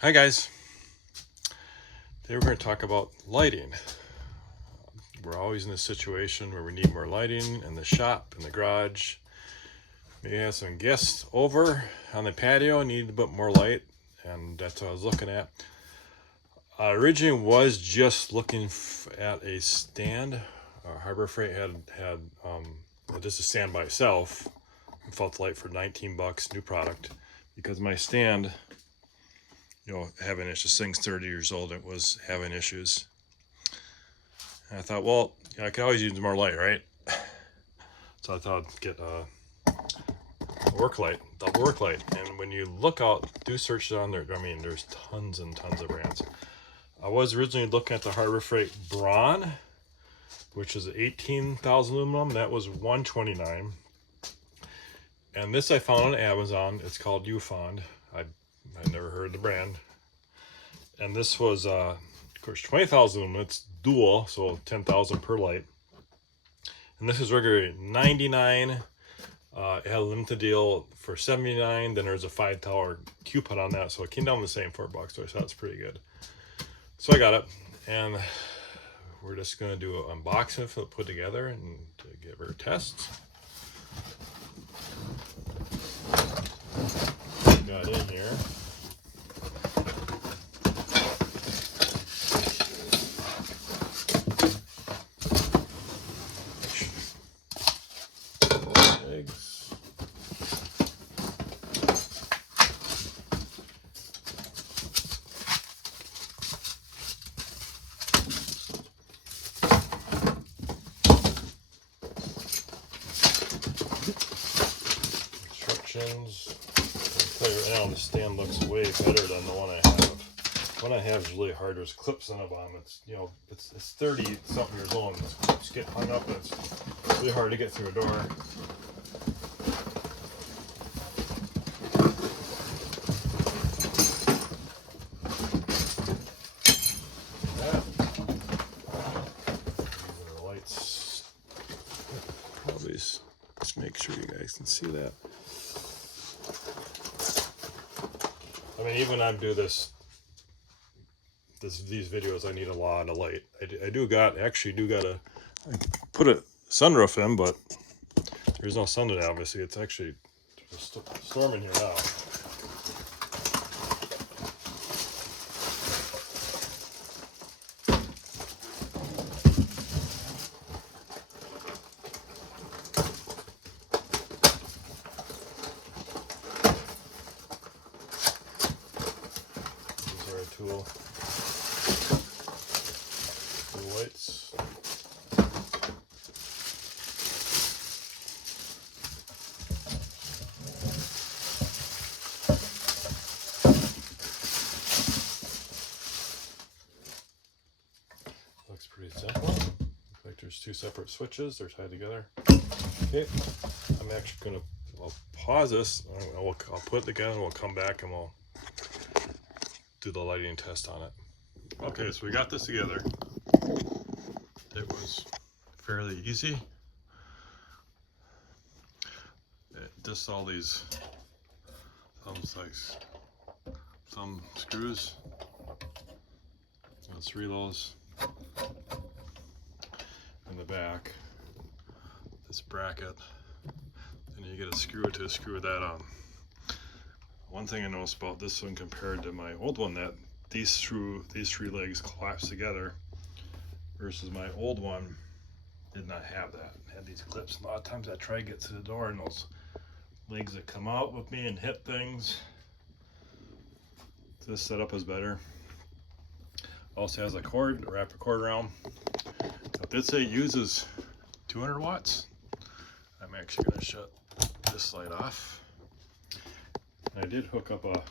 Hi guys, today we're going to talk about lighting. We're always in a situation where we need more lighting in the shop, in the garage. Maybe have some guests over on the patio, need a bit more light, and that's what I was looking at. I originally was just looking at a stand. Harbor Freight had just a stand by itself. Felt light for 19 bucks, new product, because my stand, having issues. This thing's 30 years old. It was having issues. And I thought, well, I could always use more light, right? So I thought I'd get a work light, double work light. And when you look out, do searches on there. I mean, there's tons and tons of brands. I was originally looking at the Harbor Freight Braun, which is 18,000 aluminum. That was $129. And this I found on Amazon. It's called UFOND. I never heard of the brand. And this was, of course, 20,000 aluminum. It's dual, so 10,000 per light. And this is regular 99. It had a limited deal for 79. Then there's a $5 coupon on that, so it came down the same $4. So I thought it's pretty good. So I got it, and we're just gonna do an unboxing of it, put together, and to give her a test. Got it in here. Eggs. Instructions. I'll tell you right now, the stand looks way better than the one I have. The one I have is really hard. There's clips on the bottom. It's it's 30 something years old, and these clips get hung up, and it's really hard to get through a door. These are the lights. Probably just make sure you guys can see that. I mean, even when I do these videos, I need a lot of light. I put a sunroof in, but there's no sun today, obviously. It's actually storming here now. These are our two lights. Looks pretty simple. Looks like there's two separate switches. They're tied together. Okay, I'm actually I'll pause this. I'll put it together, and we'll come back and we'll do the lighting test on it. Okay, so we got this together. It was fairly easy. Just all these thumb screws. There's 3 of those in the back. This bracket, and you get a screw to screw that on. One thing I noticed about this one compared to my old one, that these 3 legs collapse together, versus my old one did not have that. It had these clips. A lot of times I try to get to the door, and those legs that come out with me and hit things. This setup is better. Also has a cord, a wrap a cord around. It did say it uses 200 watts. I'm actually going to shut this light off. And I did hook up a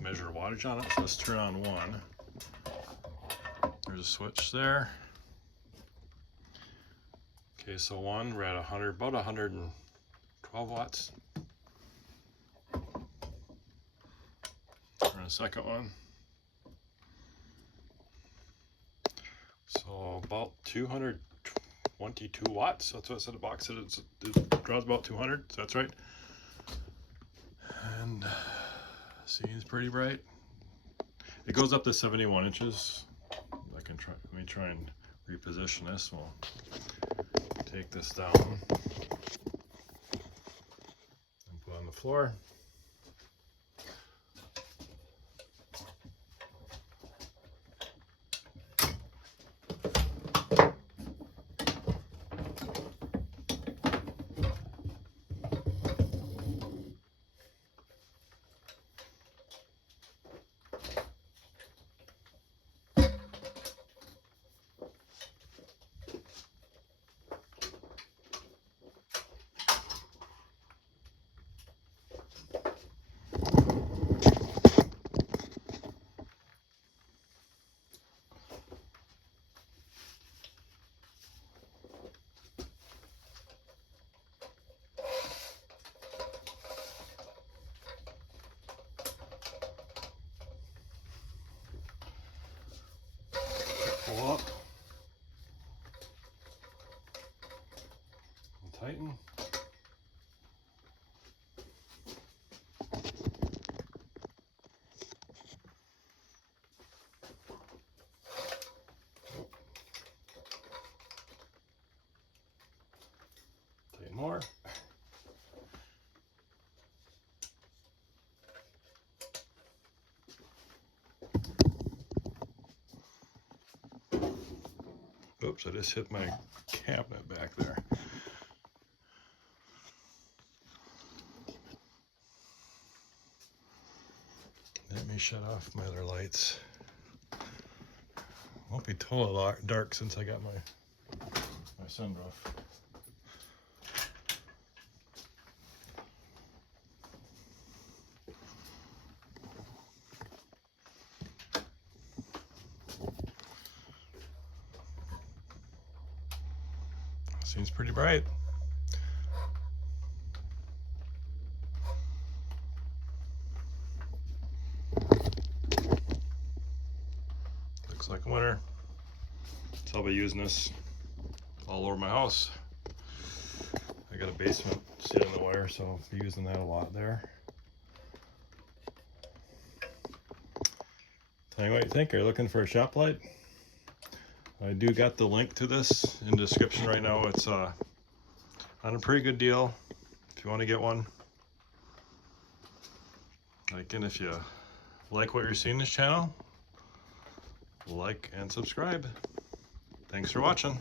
measure wattage on it. So let's turn on one. There's a switch there. Okay, so one, we're at about 112 watts. Turn the second one. So about 222 watts. That's what it said in the box. It draws about 200, so that's right. And Seems pretty bright. It goes up to 71 inches. Let me try and reposition this. We'll take this down and put on the floor. Pull up. And tighten. Tighten more. Oops, I just hit my cabinet back there. Let me shut off my other lights. Won't be totally dark since I got my sunroof. Seems pretty bright. Looks like a winner. So I'll be using this all over my house. I got a basement sitting in the wire, so I'll be using that a lot there. Tell me what you think. Are you looking for a shop light? I do got the link to this in the description right now. It's on a pretty good deal if you want to get one. And if you like what you're seeing in this channel, like and subscribe. Thanks for watching.